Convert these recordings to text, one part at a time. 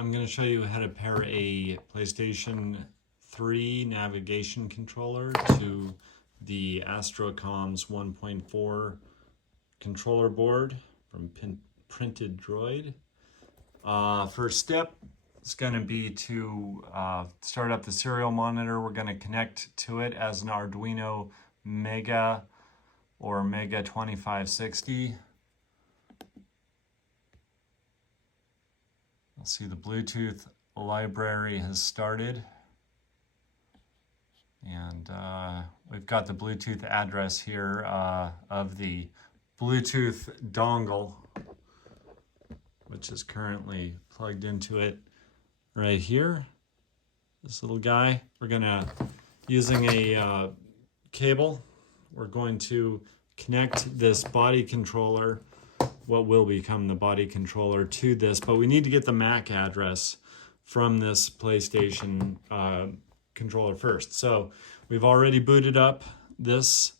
I'm going to show you how to pair a PlayStation 3 Navigation controller to the Astrocomms 1.4 controller board from Printed Droid. First step is going to be to start up the serial monitor. We're going to connect to it as an Arduino Mega or Mega 2560. You'll see the Bluetooth library has started, and we've got the Bluetooth address here of the Bluetooth dongle, which is currently plugged into it right here. This little guy. We're gonna, using a cable, we're going to connect this body controller, what will become the body controller, to this, but we need to get the MAC address from this PlayStation controller first. So we've already booted up this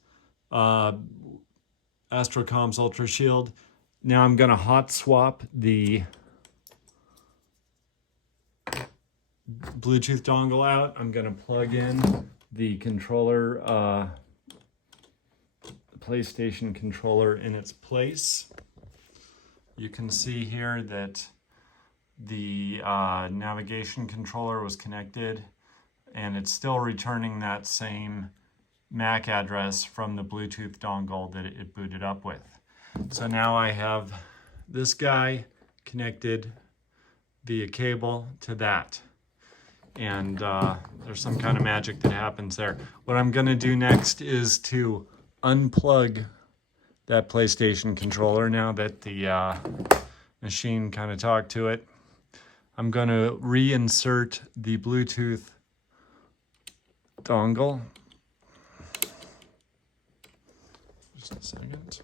Astrocomms Ultra Shield. Now I'm going to hot swap the Bluetooth dongle out. I'm going to plug in the controller, PlayStation controller in its place. You can see here that the navigation controller was connected, and it's still returning that same MAC address from the Bluetooth dongle that it booted up with. So now I have this guy connected via cable to that. And there's some kind of magic that happens there. What I'm going to do next is to unplug that PlayStation controller now that the machine kind of talked to it. I'm going to reinsert the Bluetooth dongle. Just a second.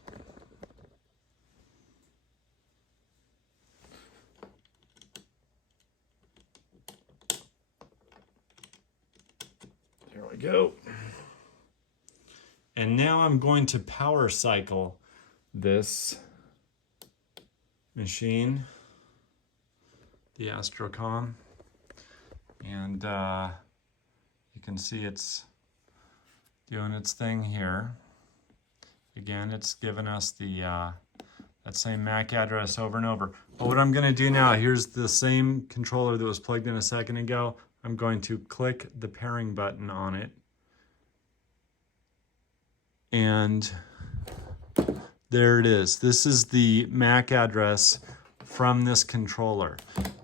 There we go. And now I'm going to power cycle this machine, the Astrocom, and you can see it's doing its thing here. Again, it's given us the that same MAC address over and over. But what I'm going to do now, here's the same controller that was plugged in a second ago. I'm going to click the pairing button on it. And there it is. This is the MAC address from this controller.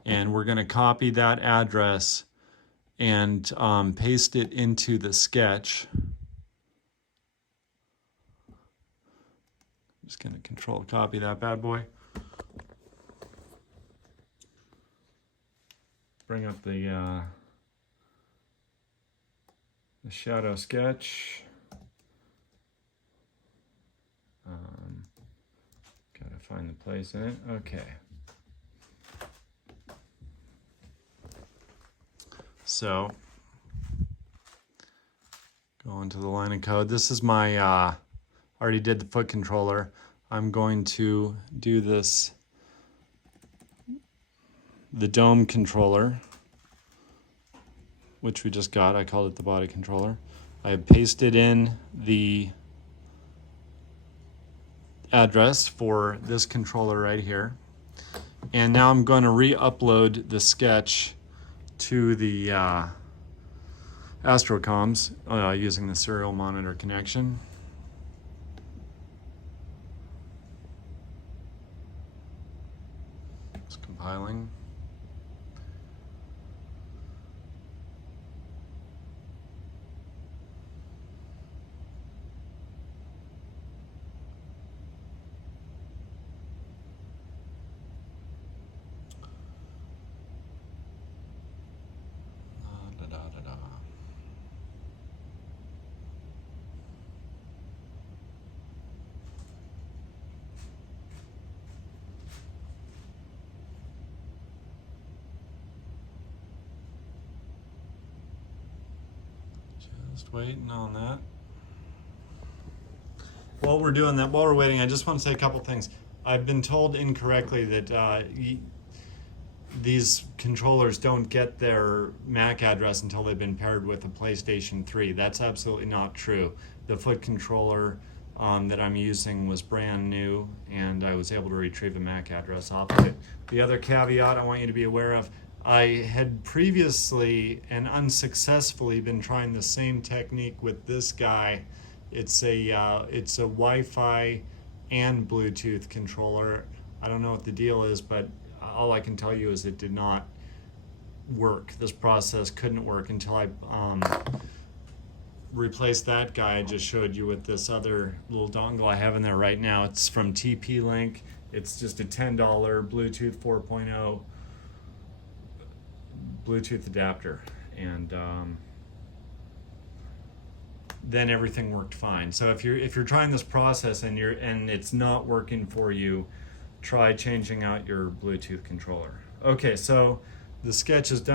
And we're going to copy that address and paste it into the sketch. I'm just going to control copy that bad boy. Bring up the shadow sketch. Gotta find the place in it. Okay. So, go into the line of code. This is my, already did the foot controller. I'm going to do this, the dome controller, which we just got. I called it the body controller. I pasted in the address for this controller right here. And now I'm going to re-upload the sketch to the Astrocomms using the serial monitor connection. It's compiling. Just waiting on that. While we're doing that, while we're waiting, I just want to say a couple things. I've been told incorrectly that these controllers don't get their MAC address until they've been paired with a PlayStation 3. That's absolutely not true. The foot controller that I'm using was brand new, and I was able to retrieve a MAC address off of it. The other caveat I want you to be aware of, I had previously and unsuccessfully been trying the same technique with this guy. It's a Wi-Fi and Bluetooth controller. I don't know what the deal is, but all I can tell you is it did not work. This process couldn't work until I replaced that guy I just showed you with this other little dongle I have in there right now. It's from TP-Link. It's just a $10 Bluetooth 4.0 Bluetooth adapter, and then everything worked fine. So if you're trying this process and it's not working for you, try changing out your Bluetooth controller. Okay, so the sketch is done.